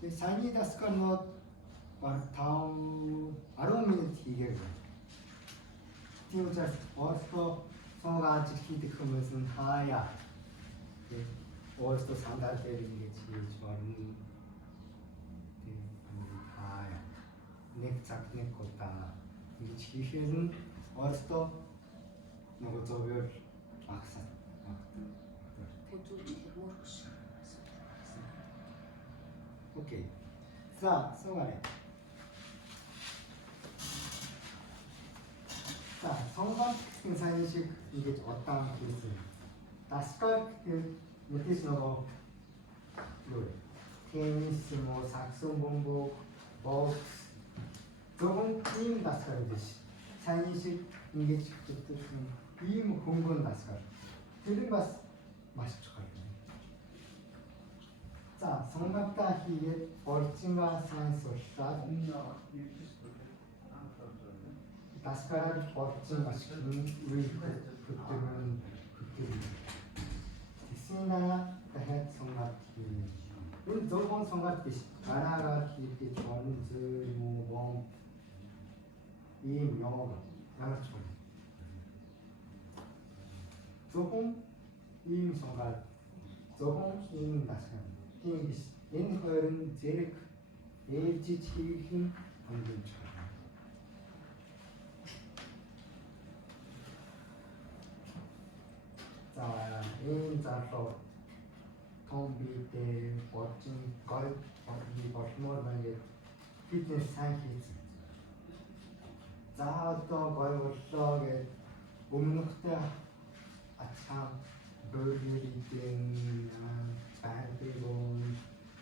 साइनी दशकर नो परथाउ आरो मिनट ठीक है तीन चार और तो 성가 지키듯 하면서 하야 өөрсдөө сандал дээр ингэж хийж болно. 하야 нэг цаг нэг удаа ингэж хийхээр нь өөрсдөө нөгөө зөвөр багсаа. Окей. 자, 성가래. 자, 성가 같은 사인식 이게 어떤 케이스? 다스칼 같은 메티스노 룰. 테니스, 뭐 saksofon복, 복스. 조금 임 다스칼듯이 사인식 이게 직접 뜻은 임 공군 다스칼. 들은 바스 맛있죠. 자, 성각다 희의 벌증과 사인소시다. 다스카라를 벌증과 시키는 우리 그때는 디스나야 다헷 성각희. 은 조금 성각희 가나가 희의 전즈 모범 이 영어가 양쪽. 조금 임 성각 조금 임 다스카. Энэ хоёр нь зэрэг ээлжиж хийх нь хангамж байна. За, энэ зарлуу том биетэй бочин гол болмоор байна гэж фитнес сайн хийсэн. За одоо гой боллоо гэж өмнөхтэй ачаан бөөрийн байрын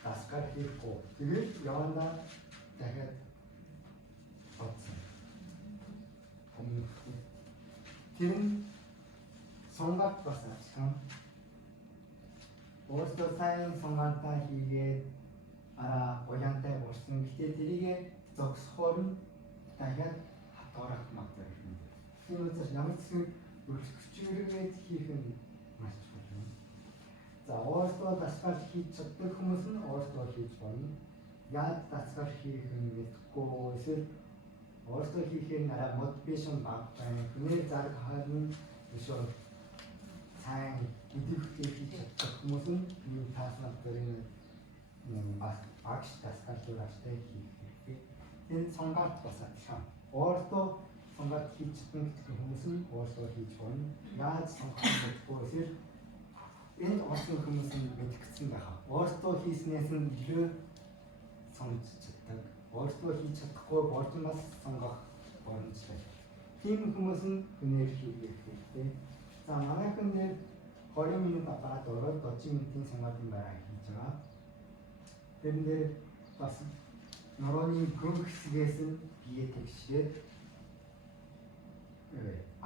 다스칼 хийхгүй. Тэгээд явандаа дахиад бодсон. Тэр нь сонгат бас ачсан. Өөртөө сайн сонгатаа хийгээд уянтай болсон. Гэтэ тэрийг зогсохоор нь дахиад хатуурах магадгүй юм. Тийм учраас ямар ч зүйл өчигдөрөөд хийх нь маш чухал. За, өөртөө дасгал хийж чаддаг хүмүүс нь өөртөө хийж болно. Яаж дасгал хийх нь мэдэхгүй эсвэл өөртөө хийхээр нараа мотивашн багтай. Хүний зарг харна өшөө сайн идэвхтэй хийж чаддаг хүмүүс нь юу таасмал бүрийн багш дасгал хийвэртэй хийх хэрэгтэй. Энэ сонгарт бас адилхан. Өөртөө сонгарт хийж чаддаг хүмүүс нь өөртөө хийж болно. Яаж сонгох мэдэхгүй эсвэл энд орсон хүмүүс нь мэдгдсэн байгаа. Өөртөө хийснээс нь илүү сонгож чаддаг. Өөртөө хийж чадахгүй болжмаас сонгох боломжтой. Тийм хүмүүс нь хүнээр хийх хэрэгтэй. За, манайхан дээр 20 минут аппарат ороод 30 минутын сонголтын бараа хийж байгаа. Тэрэн дээр бас нурууны гүн хэсгээс нь бие тэгшээд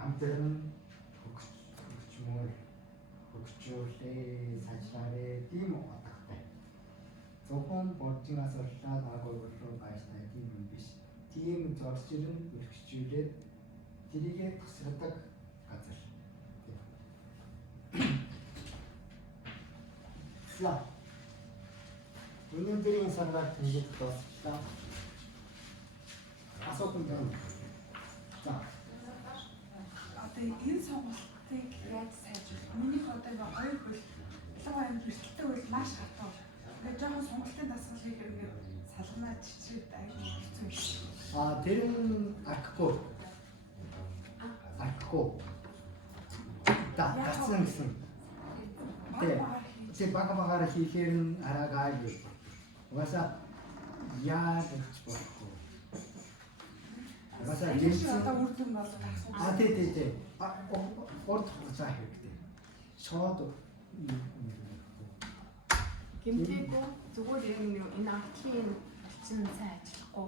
амтрын хөгжмөр хөгжүүлээ, сайжраарэ тийм утгатай. Зөвхөн боржингаас орлоод агуулгал руу баяртай тийм юм биш. Тийм зорж ирэн өргөжүүлээд тэрийгэ тусгадаг газар. За. Өнөөдрийн санаар тэмдэглэж дуусчлаа. Асуулт байна. За. Одоо энэ сонголтыг яаж сайжруулах? Миний одоо хоёр хөл ялангуяа бэрхтэлтэй бол маш хатуу. Ингээд жоохон сонголтын дасгал хийхээр ингээд салганаа чичрээд аягүй хэцүү. Тэр нь акко. Дацсан гэсэн. Тэг бага хийхээр нь араагаа юу. Угаасаа яаж болохгүй. Угаасаа жишээ одоо үр дүн бол асуусан. Тий. Орд хугацаа хэрэгтэй. Шууд гэмтээгүй зүгээр яг энэ артлын орчин сайн ажиллахгүй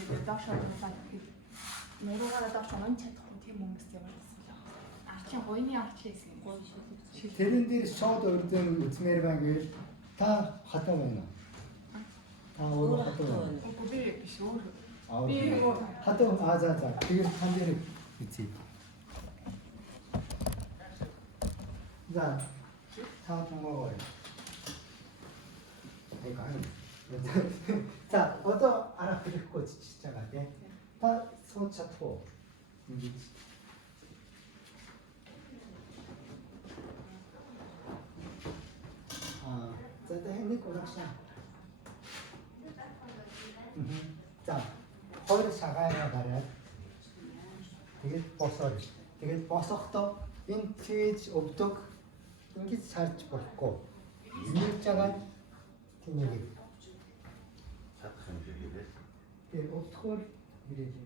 ингээд доошоо хулаад гэхэд нуруугаараа доошоо унж чадахгүй тийм хүмүүс ямар гэсэн. Артлын гойны артлын гэсэн гоё шиг. Тэрэн дээр шууд өрдөн үзмээр байна гэж та хатаа байна. Та өөрөө хатаа байна. Би биш өөр. Би хатаа за. Тэгээд тань дээр үзье. За, та томогоё. За, одоо арга хэрэггүй чичиж байгаа тийм. Та сууж чадах уу? За хоёр шагаараа гараад тэгээд босоод. Тэгээд босохдоо энэ цээж өвдөг ингэж сарж болохгүй. Нийлж байгаа тэнэг. Чадах юм жигээ. Тэгээд өвдөхөөр ирээд.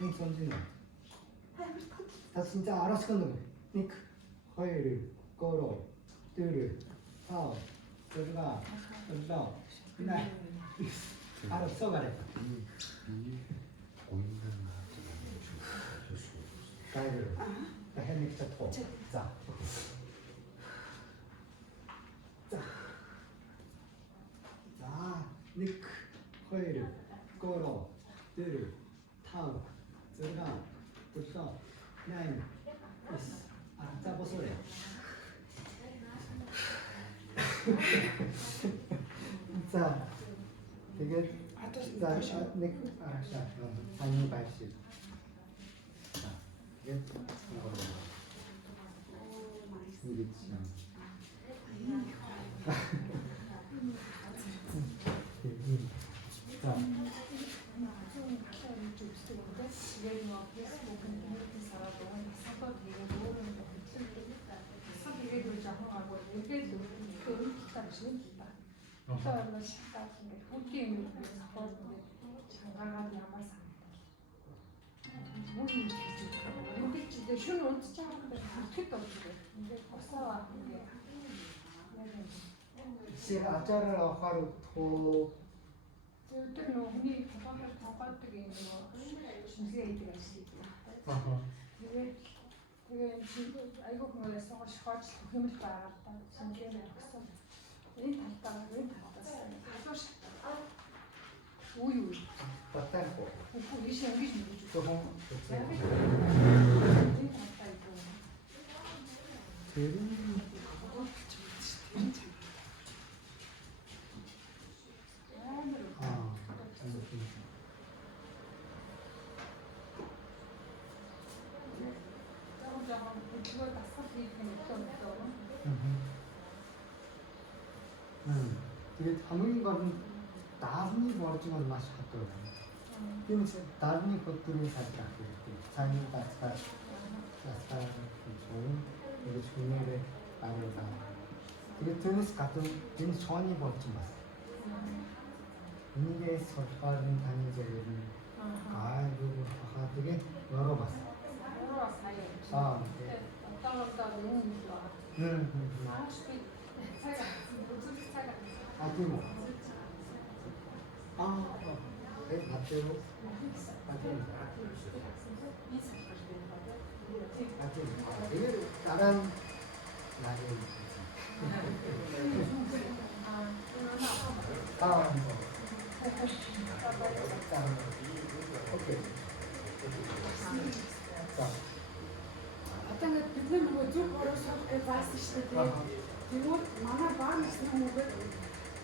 Нэг сонжин. Та 진짜 알았거든. 1, 2, 3, 4, 5, 6, 7, 8. 알았어 말해. 가이드. 나 헬릭터 토. 자. 자. 닉. 허이르. 꼬로. 뜨르. 타우. 들어가. 불써. 나인. 이스. 자 보소래. 자. 되게 자, 네, 알았어. 아니, 말씀. 자, 이게 이거로. 이게 지금. 자. шүн унтж байгаа юм ихэд болчихсон. Ингээд босоо ингээд Сэр ачаараа авахаар тоо тэр нүхний толгойд тоглодог юм уу шинжилгээ хийдэг ажил хийдэг. Тэгээд айгүй хүмүүс сонгож шохооч хэмэл байгаа та шинжилгээ өгсөн. Энэ талтаа энэ талтаас асууш үгүй батархо. үгүй ийш ингэж мэдэж Тохоо. Тэр тэгээд хамгийн гол нь даалны боржгоор маш хатуу байна. Тийм ч даалны хөдөлгөөний салбар хэрэгтэй. Цааны бацгаар зөвхөн ингэж хүнээрээ аруулаа. Тэгээд тэрнээс гадна энэ шооны боржин бас. Энийгээс болохоор таны зөвөр нь айгүй хахаа тэгээд өрөө бас. одоо энэ маш би цаг үзүүлэх цаг тийм үү? эй 맞대로 이게 다른 날이 오케이. 자. Одоо ингээд бид нөгөө зүг бороо суух гэж заасан шүү дээ. Тэгвэл манай баа насны хүмүүс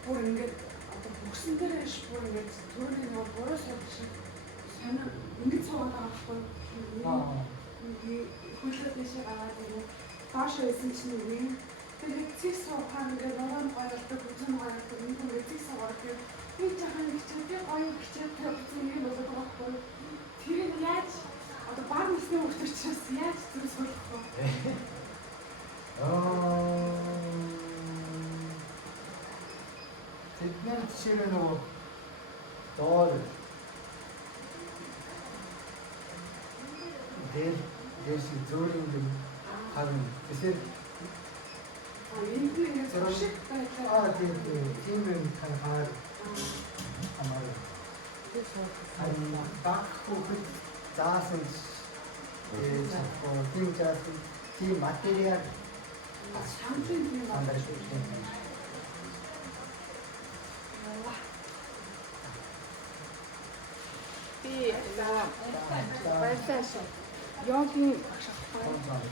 бүр ингээд одоо бүгсэн дээр ш бүр ингээд төрний нөгөө бороо суух шиг санаа ингээд суугаад байгаа байхгүй. Хөлөө дэшээ гараад ингээд бааш байсан чинь үгүй. Тэгээд цэг суухаар ингээд бороо гараад бүгсэн гараад ингээд цэг суугаад би жахан хичээдэг гоё хичээдэг бүгсэн юм болоод байгаа байхгүй. Тэр яаж одоо баар насны хүмүүсчээс яаж зүрх суулгах вэ? Тэдний жишээ нөгөө доор дээш зөөрийн юм харин эсвэл энэ зуршиг байлаа. тийм юм хаад амаар. Харин багхуд заасан тийм заасан тийм материал шампунь юм байна. Би баярлалаа. Йогийн багш авахгүй.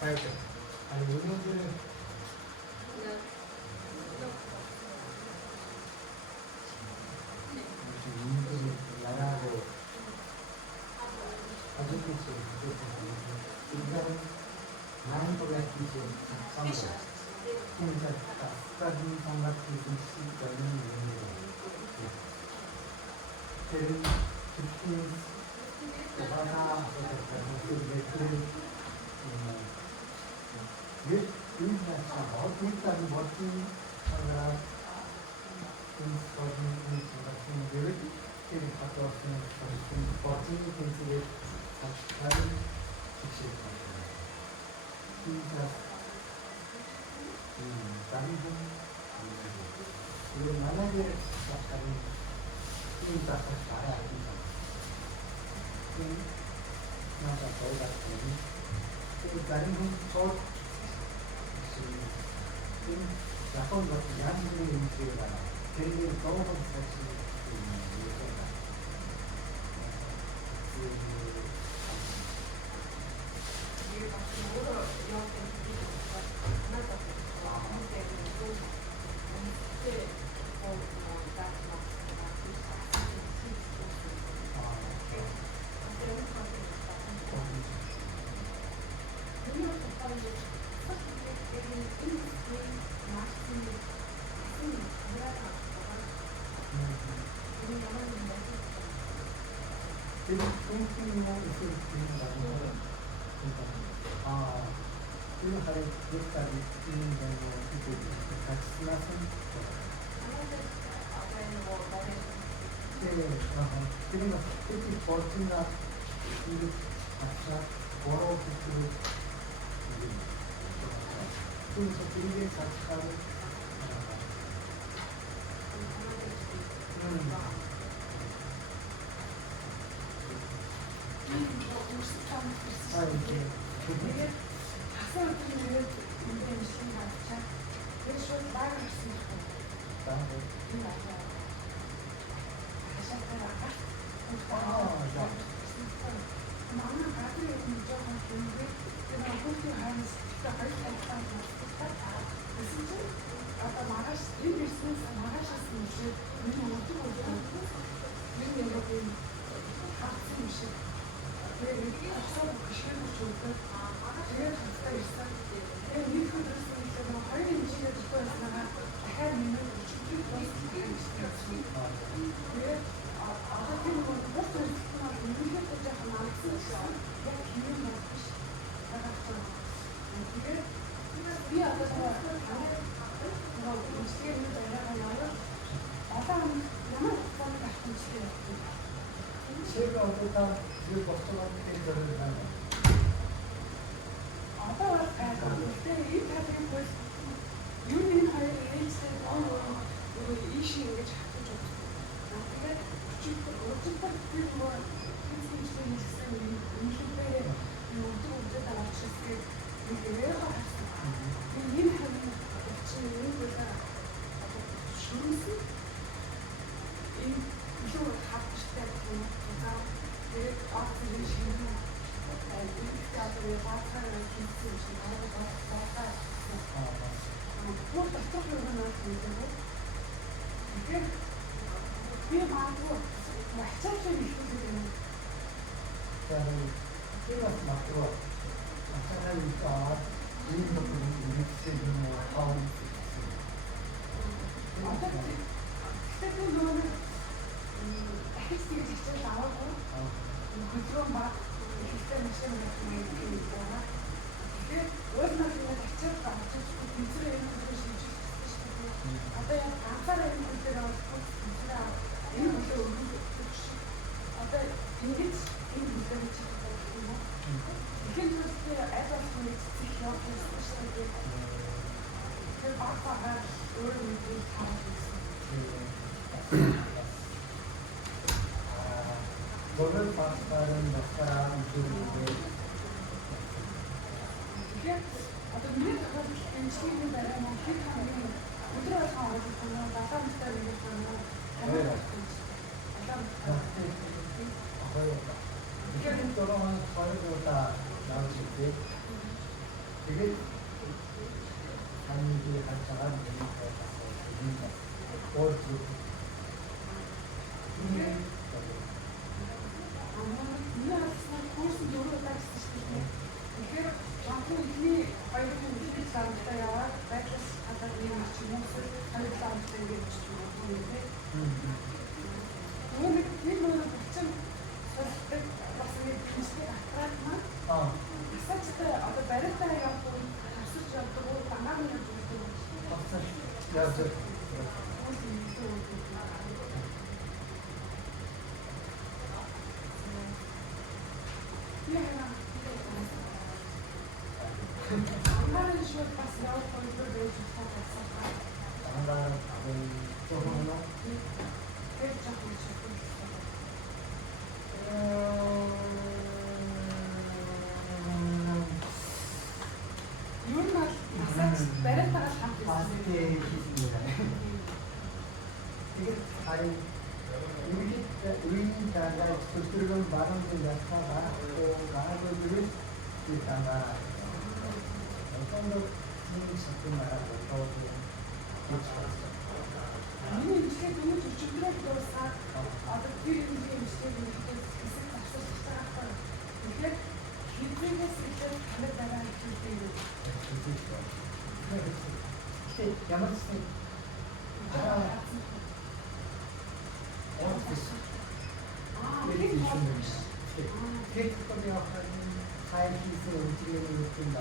가야죠. 아니 오늘은 인들이 나라고 아직까지 인간은 많은 것 같은지 작성을 혼자 따뜻한 성같은 시간은 있는 그런 깊은 바다 일단 멋진 사람 이렇게 갔다 왔으면 멋진 분들의 다른 직실 진짜 다른 분 그리고 만약에 약간 진짜 알아야 된다 나가 더 같은 그리고 다른 분저 약간 같은 양식의 음식이나 되게 너무 같이 땡땡이나 있을 수 있는 거라서 그리고 하루 몇까지 있는 거고 같이 쓰나서 그리고 특히 버튼나 이거 같이 걸어 붙이고 그래서 그게 같이 하고 Тэгээд хасаа үеэр энэ шиг харчаа. Тэр шууд баг ирсэн юм. Энэ аа. Хашаатаа агаас. Манай гадны юм жоохон хэмжээ. Тэр хүүхдийн хаанаас та хоёр талаа байна. Эсвэл чи одоо маргааш энэ бизнес маргаашаас нь энэ өдөр энэ юм хатсан юм шиг. Тэгээд асуу гişгэн чөлөө. Тэгээд хатаа ирсэн. Тэгээд нэг өдрөөс нь нэг хоёр хэмжээгээр зөвхөн байснаа дахиад минут өчигдөр постиг хийсэн. Тэгээд одоо тийм нэг бос зүйлсээ нэгэн жоохон амтсан гэсэн. Яг хийм байх биш. Тэгээд би одоо инженер нэг байгаад яваа. Одоо ямар фон гарсан чинь 제가 어디다 그 걱정하는 게 있잖아요. одоо гэхдээ энэ талын бол юуны хоёр ээлжтэй ийш ингэж хатаж байна. Тэгээд өчигдөр би мөр физикийн хэлсэн үнэлгээ өдөр авчихсан гэдэг харсан. Энэ хамгийн чинь энэ бол шүүмсэн энэ илүү хатажтай юм. Тэгээд оцсон шиг юм. Тэгээд баатар хийсэн чинь баатар. Вот что же у нас идет. Теперь би магадгүй мачаач юм хэлсэн. За энэ бас магадгүй мачаач юм аа энэ нэг нэгсэн юм аа. Одоо тэгээд нөгөө дахиж тийм хичээл аваагүй. Хөдөлгөөн баг ихтэй машин юм байна. Тэгээд өөрнөө нэг хичээл авчих тэнцвэр юм шиг шийдчихсэн шүү дээ. Одоо яг анхаарал юм дээр бол энэ үлээ өгөх. Одоо ингэж энэ үлээ чих юм уу? Ихэн зүйлсээ аль болох нэг явах гэсэн шүү дээ. Тэгээд багтаагаар өөр нэг таач 너를 봤다는 역사랑 이름인데 이게 어떤 미래가 엔지니어링 바람에 기타는 우리가 상황을 보면 나사무스터 얘기하는 이게 이게 또한 거의 다 나가 넣어줄게. 되게 단기 한자가 있는 것 같아서 Яасан курс дөрөв удаагсан шүү дээ. Тэгэхээр жаахан ихний баярын мэдээлэл заамтай яваад байдлаас хадаад нэг ч юм уу харилцаа амттай ингэж ч юм уу тийм. Нэг хүчин суралцдаг бас нэг хэсэг аппарат маань асаачтай одоо бариатай явах үед харсаж явдаг уу данаар нь явж байдаг. яаж Манай шууд бас явах үед байж байгаа. ангаар 조금은 Тэр жаахан шатсан. Юу нь асаач бариатайгаа хамт 아스테 хийсмээр. Тэгээд харин 우리 다가 수술은 바람도 약하다. 또 가족들은 일단가 어떤 거 자꾸 말하고 또 Миний имчилгээ дөнгөж өчигдрөө дуусаад одоо тэр имчилгээ хийхдээ хэсэг асууж байгаа байхгүй. Тэгэхээр хэдийгээс илүү танад дараа хэлдэг юм. 야마스 케이크컵이 약간 사이즈로 움직이는 느낌이다.